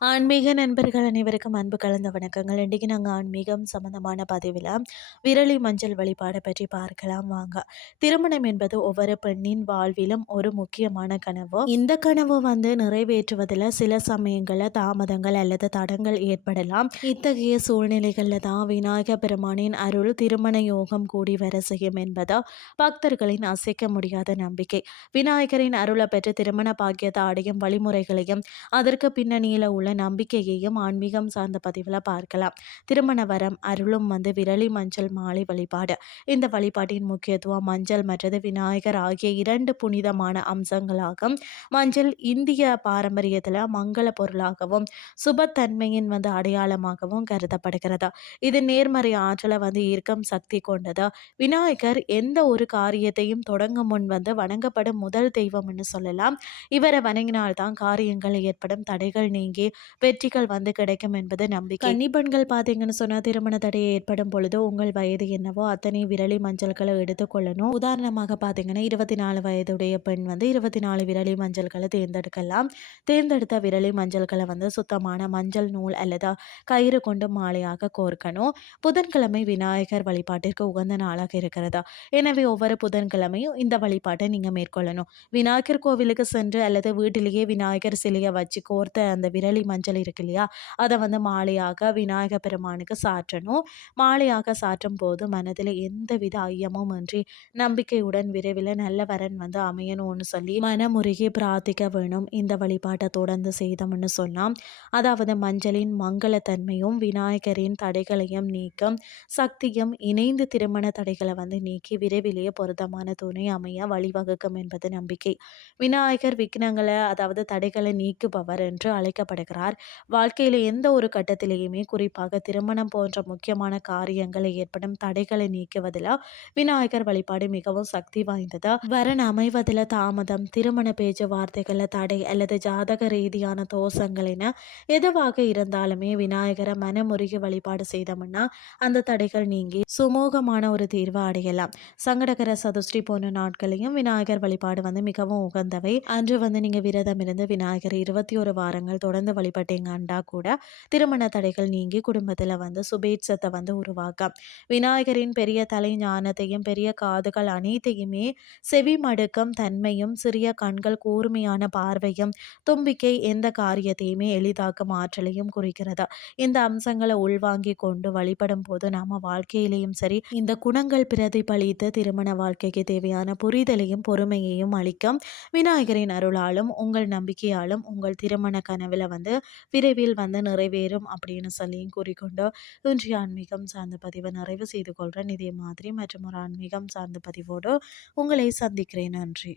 ஆன்மீக நண்பர்கள் அனைவருக்கும் அன்பு கலந்த வணக்கங்கள். இன்றைக்கி நாங்கள் ஆன்மீகம் சம்மந்தமான பதிவில் விரலி மஞ்சள் வழிபாடை பற்றி பார்க்கலாம் வாங்க. திருமணம் என்பது ஒவ்வொரு பெண்ணின் வாழ்விலும் ஒரு முக்கியமான கனவு. இந்த கனவு வந்து நிறைவேற்றுவதில் சில சமயங்களில் தாமதங்கள் அல்லது தடங்கள் ஏற்படலாம். இத்தகைய சூழ்நிலைகளில் தான் விநாயக பெருமானின் அருள் திருமண யோகம் கூடி வர செய்யும் என்பது பக்தர்களின் அசைக்க முடியாத நம்பிக்கை. விநாயகரின் அருளை பெற்று திருமண பாக்கியத்தை அடையும் வழிமுறைகளையும் அதற்கு பின்னணியில் உள்ள நம்பிக்கையையும் ஆன்மீகம் சார்ந்த பதிவில் பார்க்கலாம். திருமண வரம் அருளும் வந்து விரலி மஞ்சள் மாலை வழிபாடு. இந்த வழிபாட்டின் முக்கியத்துவம் மஞ்சள் மற்றது விநாயகர் ஆகிய இரண்டு புனிதமான அம்சங்களாகும். மஞ்சள் இந்திய பாரம்பரியத்தில் மங்கள பொருளாகவும் சுபத்தன்மையின் வந்து அடையாளமாகவும் கருதப்படுகிறது. இது நேர்மறை ஆற்றலை வந்து ஈர்க்கும் சக்தி கொண்டது. விநாயகர் எந்த ஒரு காரியத்தையும் தொடங்கும் முன் வந்து வணங்கப்படும் முதல் தெய்வம்னு சொல்லலாம். இவரை வணங்கினால்தான் காரியங்கள் ஏற்படும் தடைகள் நீங்கி வெற்றிகள் வந்து கிடைக்கும் என்பது நம்பிக்கை. கன்னிப்பெண்கள் பார்த்தீங்கன்னு சொன்னால் திருமண தடை ஏற்படும் பொழுது உங்கள் வயது என்னவோ அத்தனை விரலி மஞ்சள்களை எடுத்துக்கொள்ளணும் உதாரணமாக பார்த்தீங்கன்னா இருபத்தி நாலு வயதுடைய பெண் வந்து இருபத்தி நாலு விரலி மஞ்சள்களை தேர்ந்தெடுக்கலாம். தேர்ந்தெடுத்த விரலி மஞ்சள்களை வந்து சுத்தமான மஞ்சள் நூல் அல்லது கயிறு கொண்டு மாலையாக கோர்க்கணும். புதன்கிழமை விநாயகர் வழிபாட்டிற்கு உகந்த நாளாக இருக்கிறதா? எனவே ஒவ்வொரு புதன்கிழமையும் இந்த வழிபாட்டை நீங்கள் மேற்கொள்ளணும். விநாயகர் கோவிலுக்கு சென்று அல்லது வீட்டிலேயே விநாயகர் சிலையை வச்சு கோர்த்த அந்த விரலி மஞ்சள் இருக்கு இல்லையா? அதை வந்து மாலையாக விநாயக பெருமானுக்கு சாற்றணும். மாலையாக சாற்றும் போது மனதில் எந்தவித ஐயமும் இன்றி நம்பிக்கையுடன் விரைவில் நல்ல வரன் வந்து அமையணும்னு சொல்லி மனமுருகி பிரார்த்திக்க வேணும். இந்த வழிபாட்டை தொடர்ந்து செய்தோம்னு சொன்னால் அதாவது மஞ்சளின் மங்களத்தன்மையும் விநாயகரின் தடைகளையும் நீக்கும் சக்தியும் இணைந்து திருமண தடைகளை வந்து நீக்கி விரைவிலேயே பொருத்தமான துணை அமைய வழிவகுக்கும் என்பது நம்பிக்கை. விநாயகர் விக்னங்களை அதாவது தடைகளை நீக்குபவர் என்று அழைக்கப்படுகிறார். இருக்கிறார் வாழ்க்கையில் எந்த ஒரு கட்டத்திலேயுமே குறிப்பாக திருமணம் போன்ற முக்கியமான காரியங்களை ஏற்படும் தடைகளை நீக்குவதில் விநாயகர் வழிபாடு மிகவும் சக்தி வாய்ந்தது? வரன் அமைவதில் தாமதம் திருமண பேச்சுவார்த்தைகளில் தடை அல்லது ஜாதக ரீதியான தோஷங்கள் என எதுவாக இருந்தாலுமே விநாயகரை மனமுருகி வழிபாடு செய்தோம்னா அந்த தடைகள் நீங்கி சுமூகமான ஒரு தீர்வு அடையலாம். சங்கடகர சதுஸ்ரீ போன்ற நாட்களையும் விநாயகர் வழிபாடு வந்து மிகவும் உகந்தவை. அன்று வந்து நீங்க விரதம் இருந்து விநாயகர் இருபத்தி ஒரு வாரங்கள் தொடர்ந்து வழி வழிபட்டீங்கண்டா கூட திருமண தடைகள் நீங்கி குடும்பத்தில் வந்து சுபேட்சத்தை வந்து உருவாக்க விநாயகரின் பெரிய தலை ஞானத்தையும் பெரிய காதுகள் அனைத்தையுமே செவி மடுக்கம் தன்மையும் சிறிய கண்கள் கூர்மையான பார்வையும் தும்பிக்கை எந்த காரியத்தையுமே எளிதாக்கும் ஆற்றலையும் குறிக்கிறது. இந்த அம்சங்களை உள்வாங்கி கொண்டு வழிபடும் போது நாம வாழ்க்கையிலையும் சரி இந்த குணங்கள் பிரதிபலித்து திருமண வாழ்க்கைக்கு தேவையான புரிதலையும் பொறுமையையும் அளிக்கும் விநாயகரின் அருளாலும் உங்கள் நம்பிக்கையாலும் உங்கள் திருமண கனவுல வந்து விரைவில் வந்து நிறைவேறும் அப்படின்னு சொல்லியும் கூறிக்கொண்டு இன்றைய ஆன்மீகம் சார்ந்த பதிவை நிறைவு செய்து கொள்கிறேன் இதே மாதிரி மற்றும் ஒரு ஆன்மீகம் சார்ந்த பதிவோடு உங்களை சந்திக்கிறேன். நன்றி.